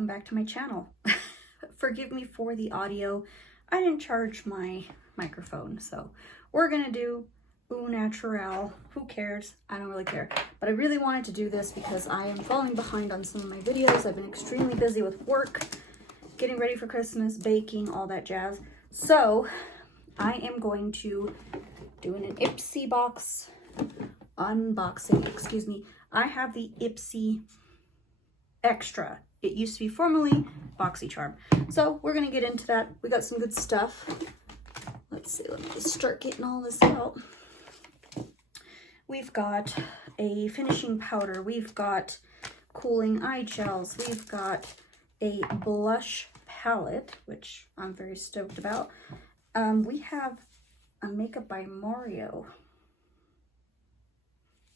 welcome back to my channel. Forgive me for the audio. I didn't charge my microphone, so we're gonna do au naturel. Who cares? I don't really care. But I really wanted to do this because I am falling behind on some of my videos. I've been extremely busy with work, getting ready for Christmas, baking, all that jazz. So I am going to do an Ipsy box unboxing. Excuse me. I have the Ipsy Extra. It used to be formerly BoxyCharm. So we're gonna get into that. We got some good stuff. Let's see, let me just start getting all this out. We've got a finishing powder. We've got cooling eye gels. We've got a blush palette, which I'm very stoked about. We have a Makeup by Mario.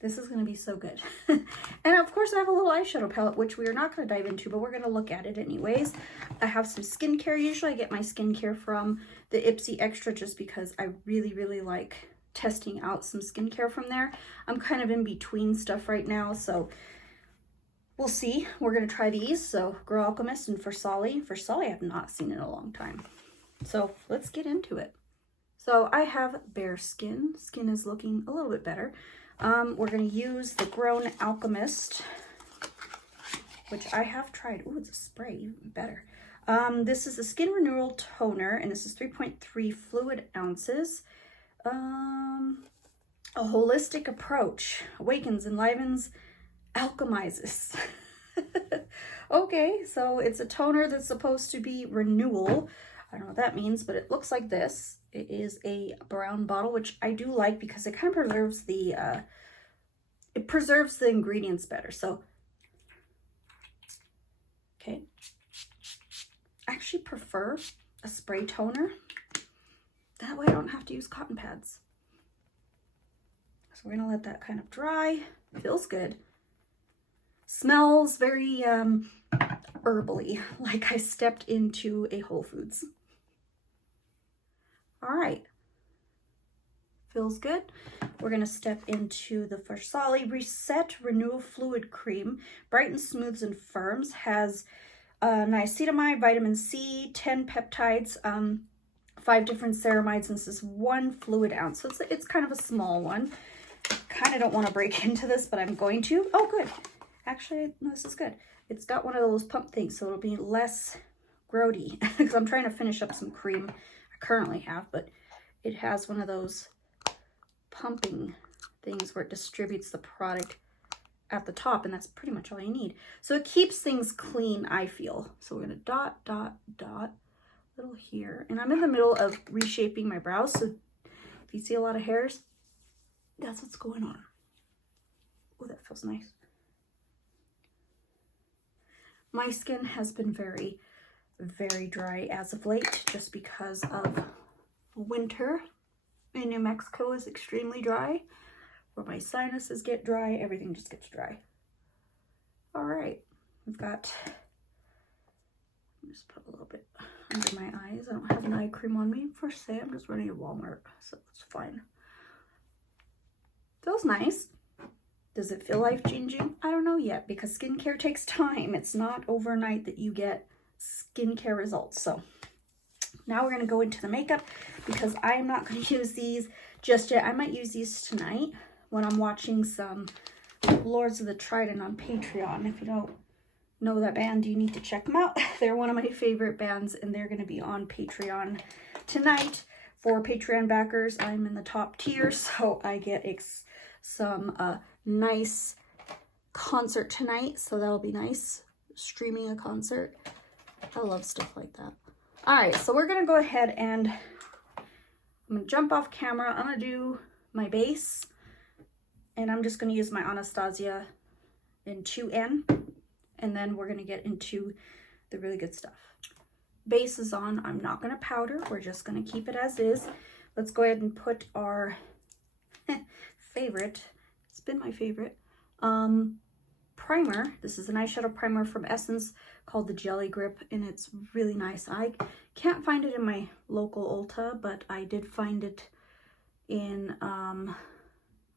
This is going to be so good. And of course I have a little eyeshadow palette, which we are not going to dive into, but we're going to look at it anyways. I have some skincare. Usually I get my skincare from the Ipsy Extra just because I really like testing out some skincare from there. I'm kind of in between stuff right now, so we'll see. We're going to try these. So Girl Alchemist and Versali. Versali I have not seen in a long time. So let's get into it. So I have bare skin. Skin is looking a little bit better. We're going to use the Grown Alchemist, which I have tried. Oh, it's a spray, even better. This is a Skin Renewal Toner, and this is 3.3 fluid ounces. A holistic approach. Awakens, enlivens, alchemizes. Okay, so it's a toner that's supposed to be renewal. I don't know what that means, but it looks like this. It is a brown bottle, which I do like because it kind of preserves the ingredients better. So, okay. I actually prefer a spray toner. That way I don't have to use cotton pads. So we're gonna let that kind of dry. Feels good. Smells very herbally, like I stepped into a Whole Foods. All right, feels good. We're gonna step into the Versali Reset Renewal Fluid Cream. Brightens, smooths, and firms. Has niacinamide, vitamin C, 10 peptides, 5 different ceramides, and this is 1 fluid ounce. So it's kind of a small one. Kind of don't want to break into this, but I'm going to. Oh, good. Actually, no, this is good. It's got one of those pump things, so it'll be less grody because I'm trying to finish up some cream I currently have, but it has one of those pumping things where it distributes the product at the top, and that's pretty much all you need. So it keeps things clean, I feel. So we're gonna dot, dot, dot, little here. And I'm in the middle of reshaping my brows, so if you see a lot of hairs, that's what's going on. Oh, that feels nice. My skin has been very dry as of late, just because of winter in New Mexico is extremely dry. Where my sinuses get dry, everything just gets dry. All right, we've got, just put a little bit under my eyes. I don't have an eye cream on me per se. I'm just running to Walmart, so it's fine. Feels nice. Does it feel life-changing? I don't know yet, because skincare takes time. It's not overnight that you get skincare results. So now we're going to go into the makeup, because I am not going to use these just yet. I might use these tonight when I'm watching some Lords of the Trident on Patreon. If you don't know that band, you need to check them out. They're one of my favorite bands, and they're going to be on Patreon tonight. For Patreon backers, I'm in the top tier, so I get some nice concert tonight, so that'll be nice, streaming a concert. I love stuff like that. All right, so we're gonna go ahead and I'm gonna jump off camera. I'm gonna do my base, and I'm just gonna use my Anastasia in 2N, and then we're gonna get into the really good stuff. Base is on. I'm not gonna powder. We're just gonna keep it as is. Let's go ahead and put our favorite, it's been my favorite, primer. This is an eyeshadow primer from Essence called the Jelly Grip, and it's really nice. I can't find it in my local Ulta, but I did find it in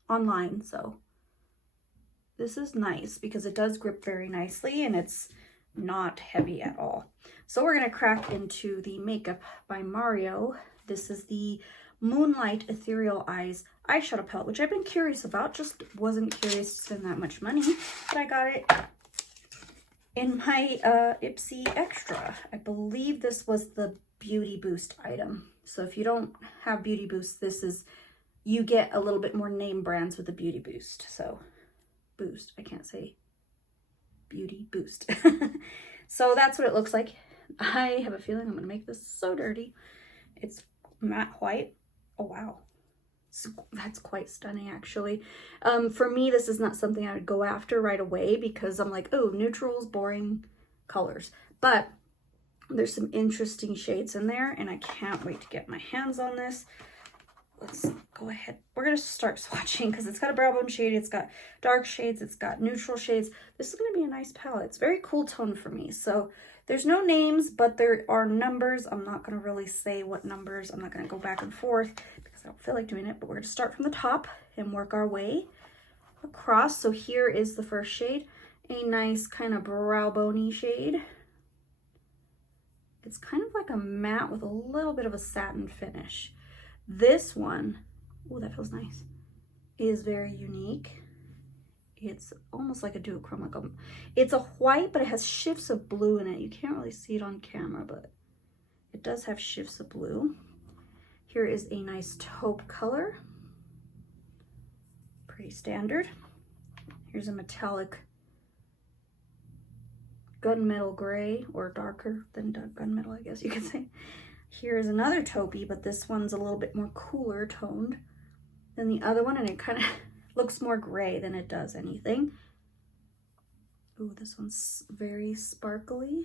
online. So this is nice because it does grip very nicely, and it's not heavy at all. So we're gonna crack into the Makeup by Mario. This is the Moonlight Ethereal Eyes eyeshadow palette, which I've been curious about, just wasn't curious to spend that much money, but I got it in my Ipsy Extra. I believe this was the Beauty Boost item. So if you don't have Beauty Boost, this is, you get a little bit more name brands with the Beauty Boost. So Boost, I can't say Beauty Boost. So that's what it looks like. I have a feeling I'm gonna make this so dirty. It's matte white. Oh wow, that's quite stunning actually. For me, this is not something I would go after right away because I'm like, oh, neutrals, boring colors. But there's some interesting shades in there and I can't wait to get my hands on this. Let's go ahead. We're going to start swatching because it's got a brow bone shade, it's got dark shades, it's got neutral shades. This is going to be a nice palette. It's very cool tone for me. So there's no names, but there are numbers. I'm not going to really say what numbers. I'm not going to go back and forth because I don't feel like doing it, but we're going to start from the top and work our way across. So here is the first shade, a nice kind of brow bony shade. It's kind of like a matte with a little bit of a satin finish. This one, oh, that feels nice, is very unique. It's almost like a duochromic. It's a white, but it has shifts of blue in it. You can't really see it on camera, but it does have shifts of blue. Here is a nice taupe color. Pretty standard. Here's a metallic gunmetal gray, or darker than gunmetal, I guess you could say. Here's another taupey, but this one's a little bit more cooler toned than the other one, and it kind of looks more gray than it does anything. Ooh, this one's very sparkly.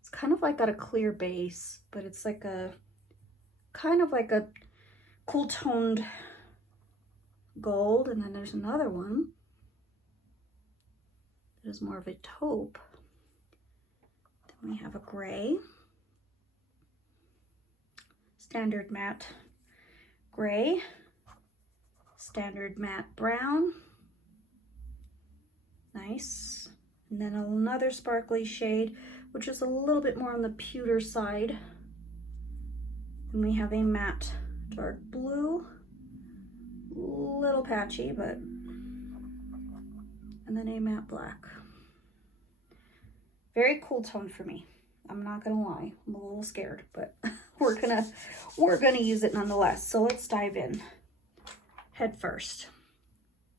It's kind of like got a clear base, but it's like a kind of like a cool toned gold. And then there's another one that is more of a taupe. Then we have a gray, standard matte gray, standard matte brown, nice. And then another sparkly shade, which is a little bit more on the pewter side. And we have a matte dark blue, little patchy, but, and then a matte black. Very cool tone for me. I'm not gonna lie, I'm a little scared, but we're gonna use it nonetheless. So let's dive in head first.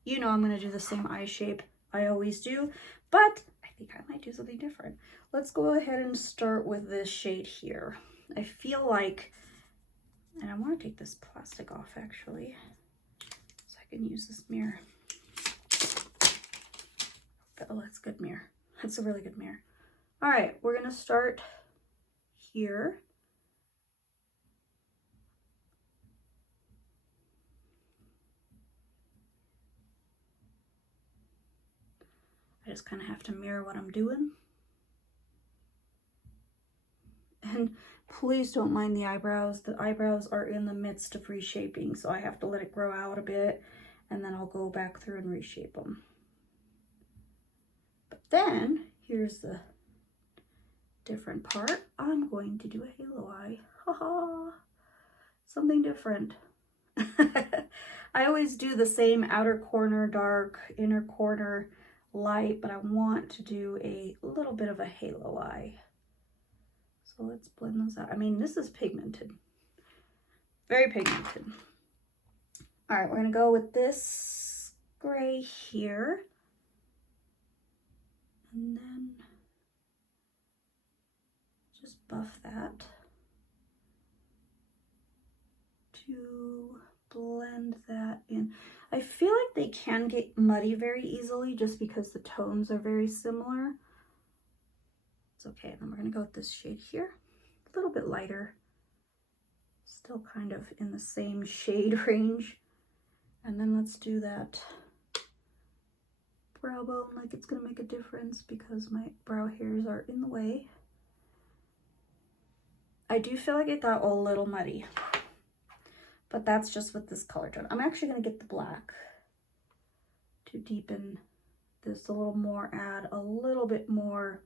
You know I'm gonna do the same eye shape I always do, but I think I might do something different. Let's go ahead and start with this shade here. I feel like, and I want to take this plastic off actually, so I can use this mirror. Oh, that's a good mirror. That's a really good mirror. All right, we're gonna start here. I just kind of have to mirror what I'm doing. And please don't mind the eyebrows. The eyebrows are in the midst of reshaping, so I have to let it grow out a bit, and then I'll go back through and reshape them. But then, here's the different part. I'm going to do a halo eye. Haha! Something different. I always do the same outer corner dark, inner corner light, but I want to do a little bit of a halo eye. So let's blend those out. I mean, this is pigmented. Very pigmented. All right, we're gonna go with this gray here. And then just buff that to blend that in. I feel like they can get muddy very easily just because the tones are very similar. It's okay. And then we're going to go with this shade here, a little bit lighter, still kind of in the same shade range. And then let's do that brow bone like it's going to make a difference because my brow hairs are in the way. I do feel like it got a little muddy, but that's just with this color tone. I'm actually going to get the black to deepen this a little more, add a little bit more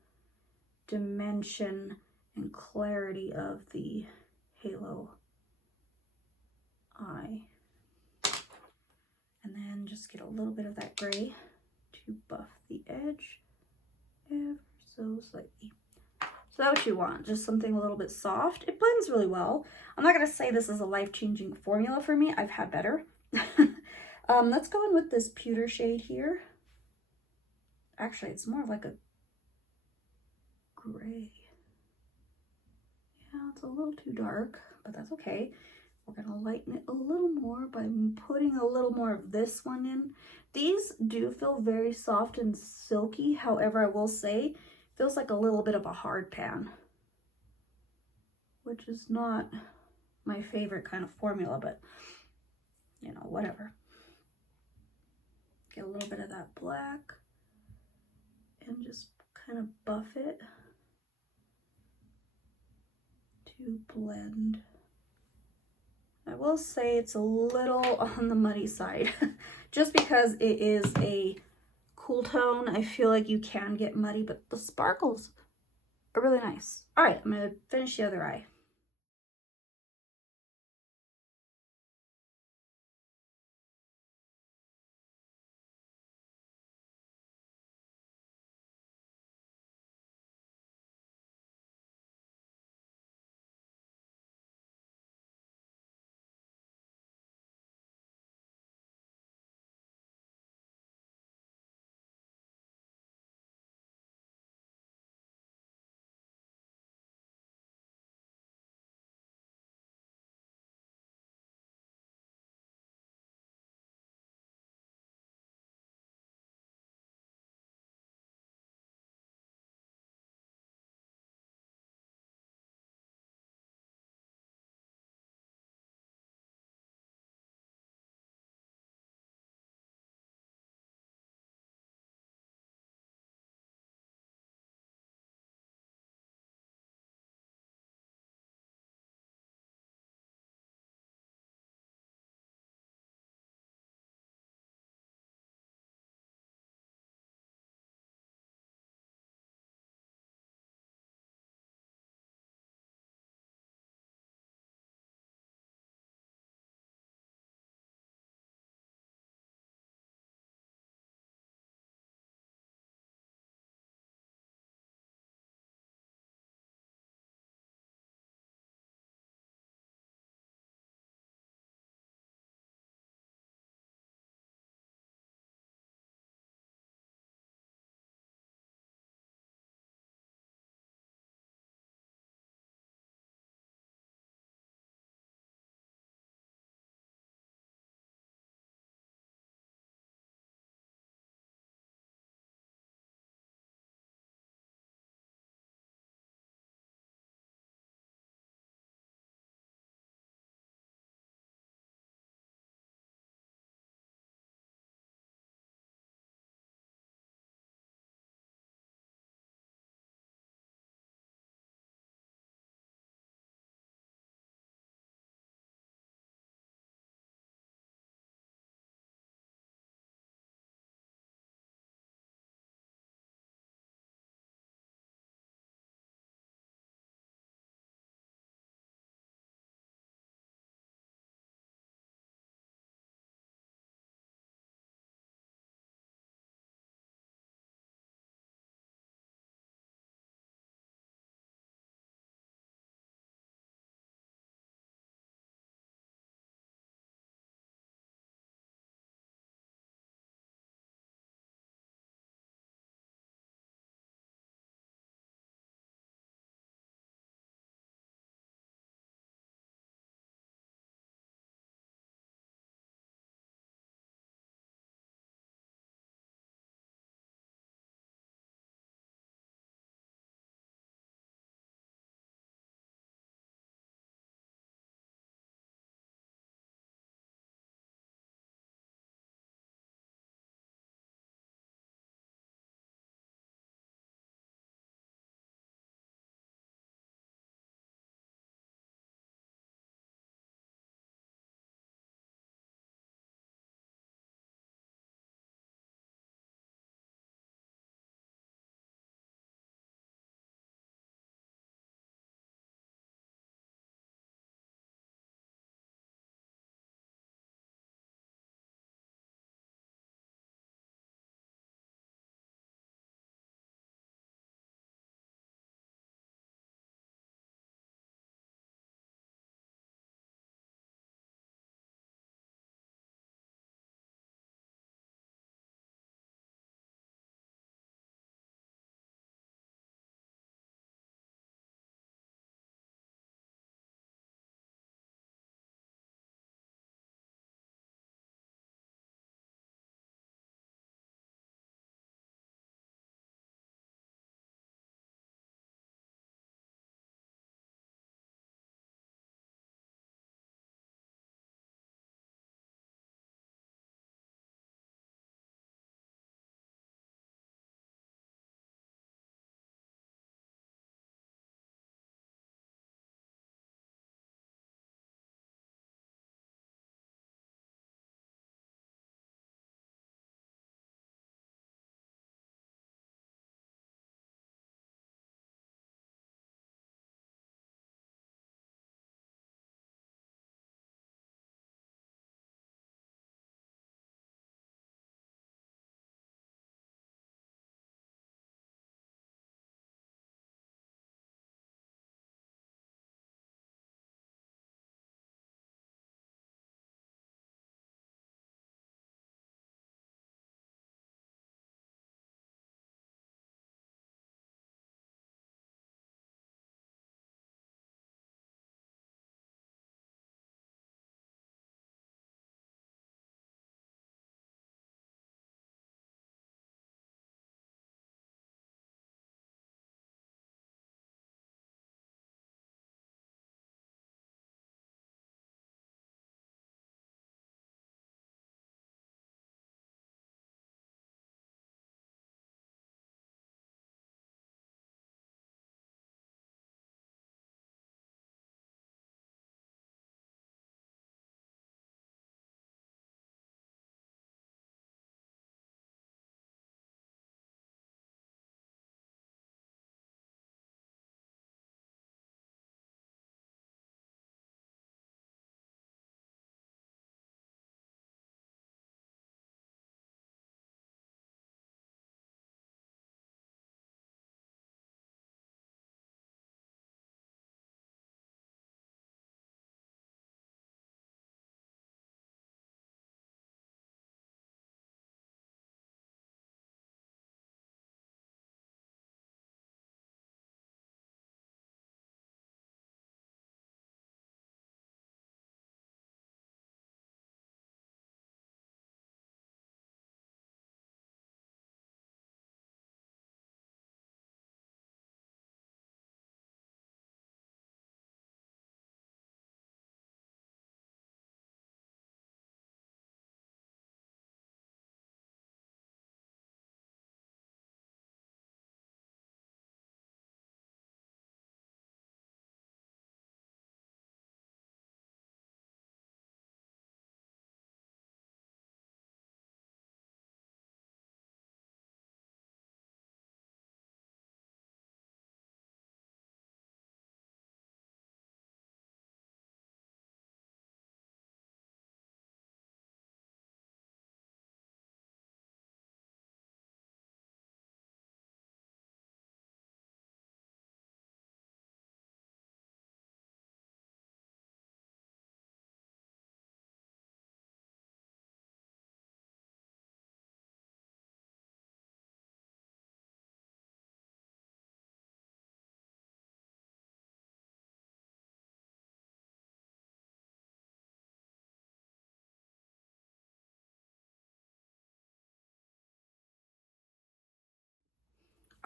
dimension and clarity of the halo eye. And then just get a little bit of that gray to buff the edge ever so slightly. So that's what you want, just something a little bit soft. It blends really well. I'm not gonna say this is a life-changing formula for me. I've had better. Let's go in with this pewter shade here. Actually, it's more like a gray. Yeah, it's a little too dark, but that's okay. We're gonna lighten it a little more by putting a little more of this one in. These do feel very soft and silky. However, I will say, feels like a little bit of a hard pan, which is not my favorite kind of formula, but you know, whatever. Get a little bit of that black and just kind of buff it to blend. I will say it's a little on the muddy side just because it is a cool tone. I feel like you can get muddy, but the sparkles are really nice. All right, I'm gonna finish the other eye.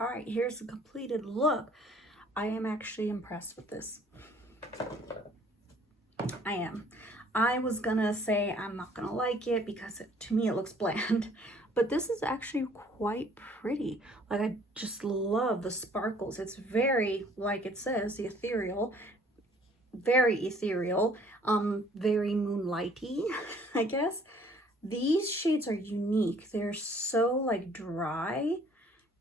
All right, here's the completed look. I am actually impressed with this. I am. I was gonna say I'm not gonna like it because to me it looks bland, but this is actually quite pretty. Like, I just love the sparkles. It's very, like it says, ethereal, very ethereal, very moonlighty, I guess. These shades are unique. They're so like dry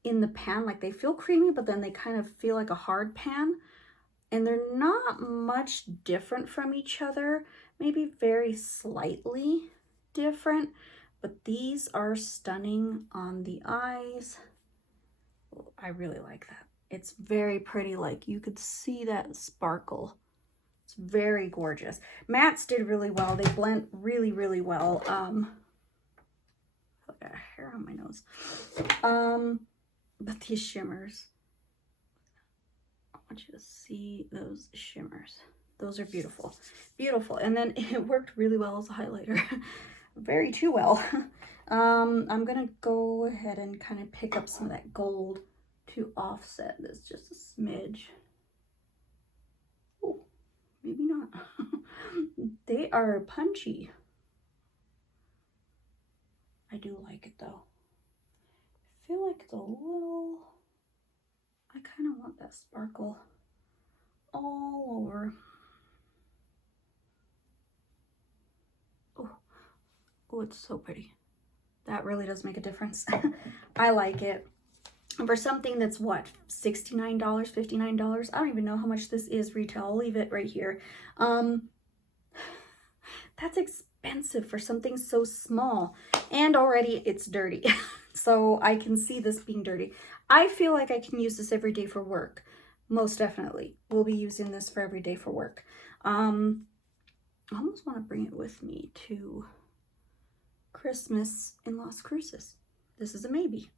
in the pan, like they feel creamy, but then they kind of feel like a hard pan. And they're not much different from each other, maybe very slightly different, but these are stunning on the eyes. I really like that. It's very pretty, like you could see that sparkle. It's very gorgeous. Mattes did really well. They blend really, really well. I got hair on my nose. But these shimmers, I want you to see those shimmers. Those are beautiful, beautiful. And then it worked really well as a highlighter. Very too well. I'm gonna go ahead and kind of pick up some of that gold to offset this just a smidge. Oh, maybe not. They are punchy. I do like it though. I feel like it's a little, I kind of want that sparkle all over. Oh, oh, it's so pretty. That really does make a difference. I like it. And for something that's what, $69, $59? I don't even know how much this is retail. I'll leave it right here. That's expensive for something so small. And already it's dirty. So I can see this being dirty. I feel like I can use this every day for work. Most definitely. We'll be using this for every day for work. I almost want to bring it with me to Christmas in Las Cruces. This is a maybe.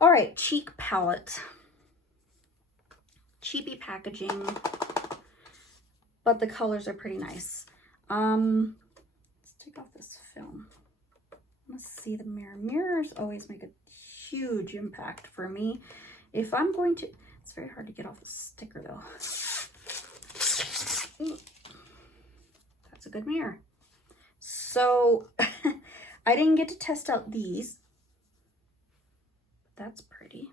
All right, cheek palette. Cheapy packaging, but the colors are pretty nice. Let's take off this film. Let's see the mirror. Mirrors always make a huge impact for me. If I'm going to, it's very hard to get off the sticker though. That's a good mirror. So I didn't get to test out these. That's pretty.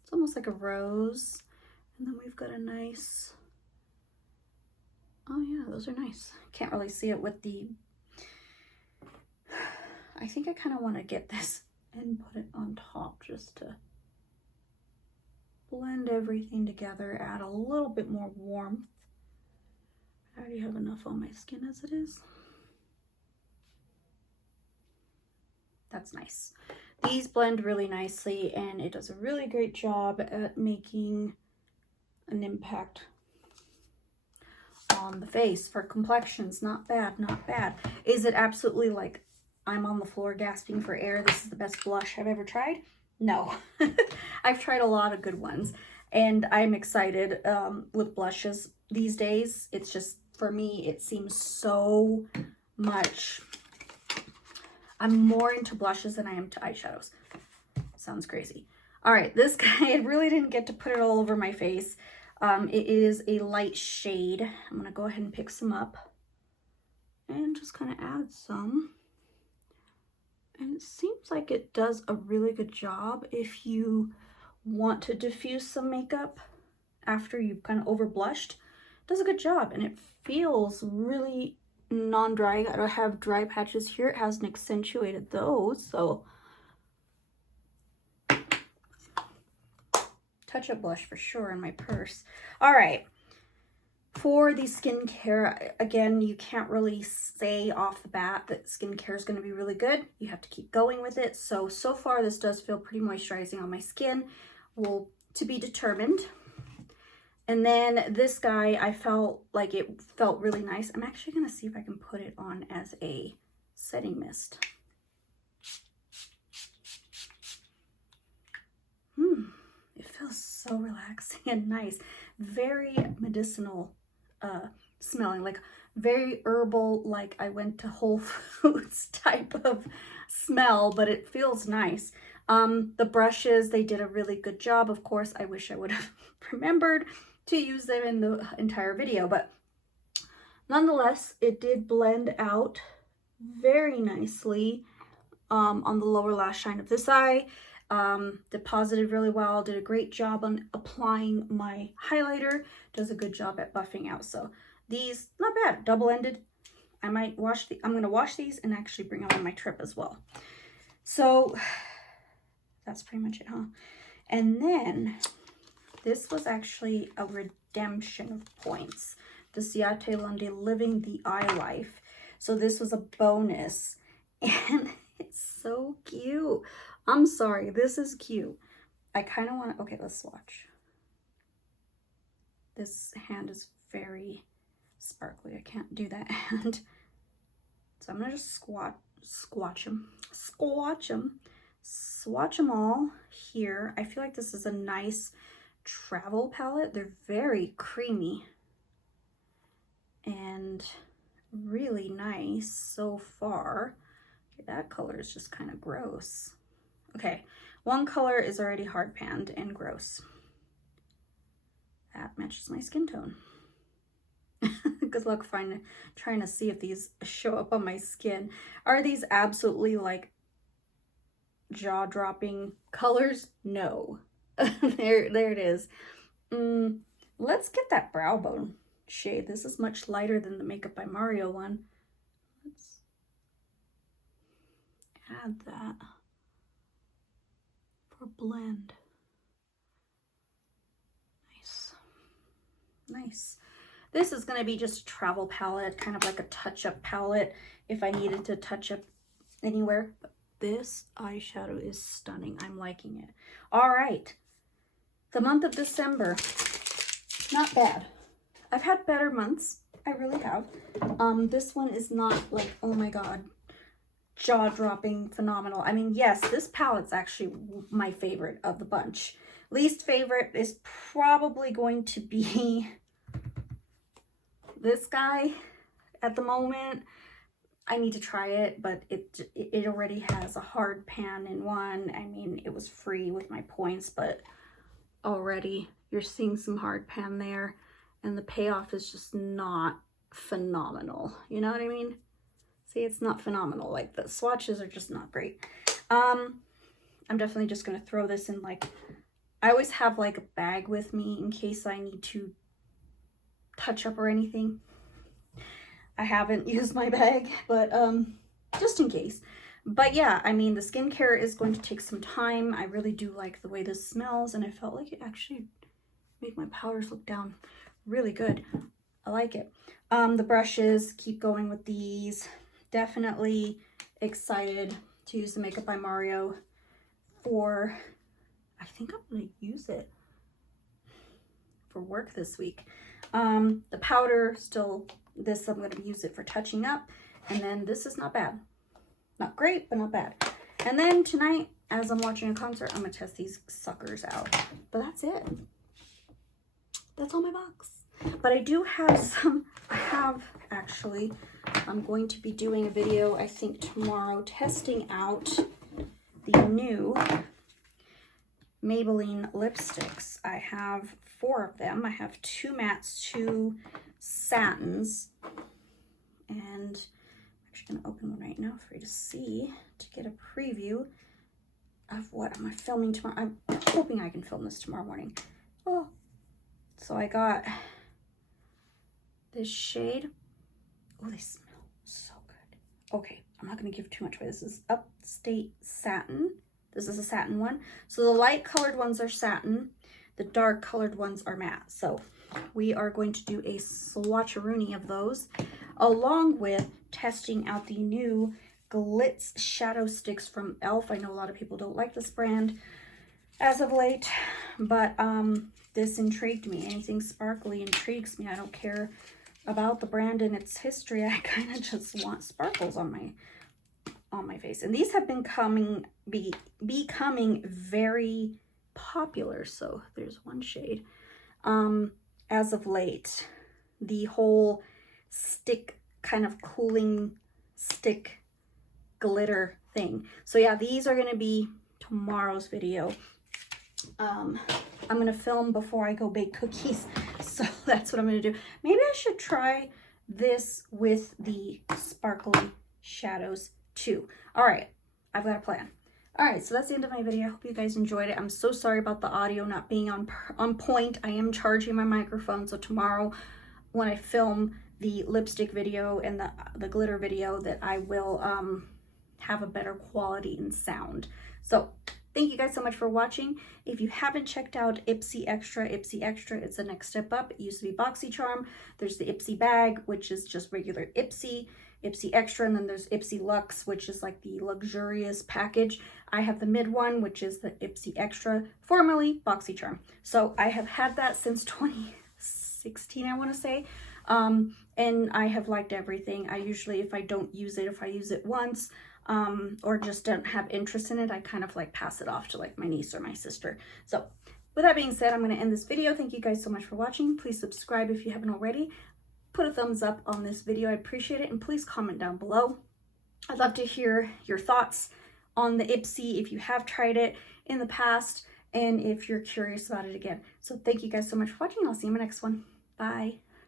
It's almost like a rose. And then we've got a nice, oh yeah, those are nice. Can't really see it with the, I think I kind of want to get this and put it on top just to blend everything together, add a little bit more warmth. I already have enough on my skin as it is. That's nice. These blend really nicely and it does a really great job at making an impact on the face for complexions. Not bad, not bad. Is it absolutely like I'm on the floor gasping for air, this is the best blush I've ever tried? No. I've tried a lot of good ones and I'm excited with blushes these days. It's just, for me, it seems so much, I'm more into blushes than I am to eyeshadows. Sounds crazy. All right, this guy, I really didn't get to put it all over my face. It is a light shade. I'm gonna go ahead and pick some up and just kind of add some. And it seems like it does a really good job if you want to diffuse some makeup after you've kind of over blushed. It does a good job and it feels really non-dry. I don't have dry patches here. It hasn't accentuated those, so touch-up blush for sure in my purse. All right, for the skincare, again, you can't really say off the bat that skincare is going to be really good. You have to keep going with it. So far this does feel pretty moisturizing on my skin. Well, to be determined. And then this guy, I felt like it felt really nice. I'm actually going to see if I can put it on as a setting mist. It feels so relaxing and nice. Very medicinal smelling, like very herbal, like I went to Whole Foods type of smell, but it feels nice. The brushes, they did a really good job. Of course, I wish I would have remembered to use them in the entire video, but nonetheless, it did blend out very nicely on the lower lash line of this eye. Deposited really well, did a great job on applying my highlighter, does a good job at buffing out. So these, not bad, double-ended. I'm gonna wash these and actually bring them on my trip as well. So that's pretty much it, huh? And then this was actually a redemption of points. The Ciate Lunde Living the Eye Life. So this was a bonus, and it's so cute. I'm sorry, this is cute. I kind of want to, okay, let's swatch. This hand is very sparkly. I can't do that hand. So I'm gonna just swatch them all here. I feel like this is a nice travel palette. They're very creamy and really nice so far. Okay, that color is just kind of gross. Okay, one color is already hard panned and gross. That matches my skin tone. Good luck trying to see if these show up on my skin. Are these absolutely like jaw-dropping colors? No. there it is. Let's get that brow bone shade. This is much lighter than the Makeup by Mario one. Let's add that for blend. Nice. This is going to be just a travel palette, kind of like a touch-up palette if I needed to touch up anywhere. But this eyeshadow is stunning. I'm liking it. All right. The month of December. Not bad. I've had better months. I really have. This one is not like, oh my god, jaw-dropping phenomenal. I mean, yes, this palette's actually my favorite of the bunch. Least favorite is probably going to be this guy at the moment. I need to try it, but it already has a hard pan in one. I mean, it was free with my points, but already you're seeing some hard pan there, and the payoff is just not phenomenal. You know what I mean? See, it's not phenomenal. Like, the swatches are just not great. I'm definitely just gonna throw this in, like, I always have like a bag with me in case I need to touch up or anything. I haven't used my bag, but just in case. But yeah, I mean, the skincare is going to take some time. I really do like the way this smells, and I felt like it actually made my powders look down really good. I like it. The brushes, keep going with these. Definitely excited to use the Makeup by Mario for, I think I'm going to use it for work this week. The powder, still, this I'm going to use it for touching up. And then this is not bad. Not great, but not bad. And then tonight, as I'm watching a concert, I'm going to test these suckers out. But that's it. That's all my box. But I do have I'm going to be doing a video, I think tomorrow, testing out the new Maybelline lipsticks. I have 4 of them. I have 2 mattes, 2 satins, and I'm actually going to open one right now for you to see, to get a preview of what am I filming tomorrow. I'm hoping I can film this tomorrow morning. Oh, so I got this shade. Oh, they smell so good. Okay, I'm not going to give too much away. This is Upstate Satin. This is a satin one. So the light colored ones are satin. The dark colored ones are matte. So we are going to do a swatcheroony of those, along with testing out the new Glitz Shadow Sticks from e.l.f. I know a lot of people don't like this brand as of late, but this intrigued me. Anything sparkly intrigues me. I don't care about the brand and its history. I kind of just want sparkles on my face. And these have been becoming very popular. So there's one shade. As of late, the whole stick, kind of cooling stick glitter thing. So yeah, these are going to be tomorrow's video. I'm going to film before I go bake cookies. So that's what I'm going to do. Maybe I should try this with the sparkly shadows too. All right, I've got a plan. All right, so that's the end of my video. I hope you guys enjoyed it. I'm so sorry about the audio not being on point. I am charging my microphone, so tomorrow when I film the lipstick video and the glitter video, that I will have a better quality and sound. So thank you guys so much for watching. If you haven't checked out Ipsy Extra, it's the next step up. It used to be BoxyCharm. There's the Ipsy bag, which is just regular Ipsy Extra, and then there's Ipsy Luxe, which is like the luxurious package. I have the mid one, which is the Ipsy Extra, formerly BoxyCharm. So I have had that since 2016, I want to say. And I have liked everything. I usually, if I don't use it, if I use it once, or just don't have interest in it, I kind of like pass it off to like my niece or my sister. So with that being said, I'm going to end this video. Thank you guys so much for watching. Please subscribe if you haven't already. Put a thumbs up on this video. I appreciate it. And please comment down below. I'd love to hear your thoughts on the Ipsy, if you have tried it in the past, and if you're curious about it again. So thank you guys so much for watching. I'll see you in my next one. Bye.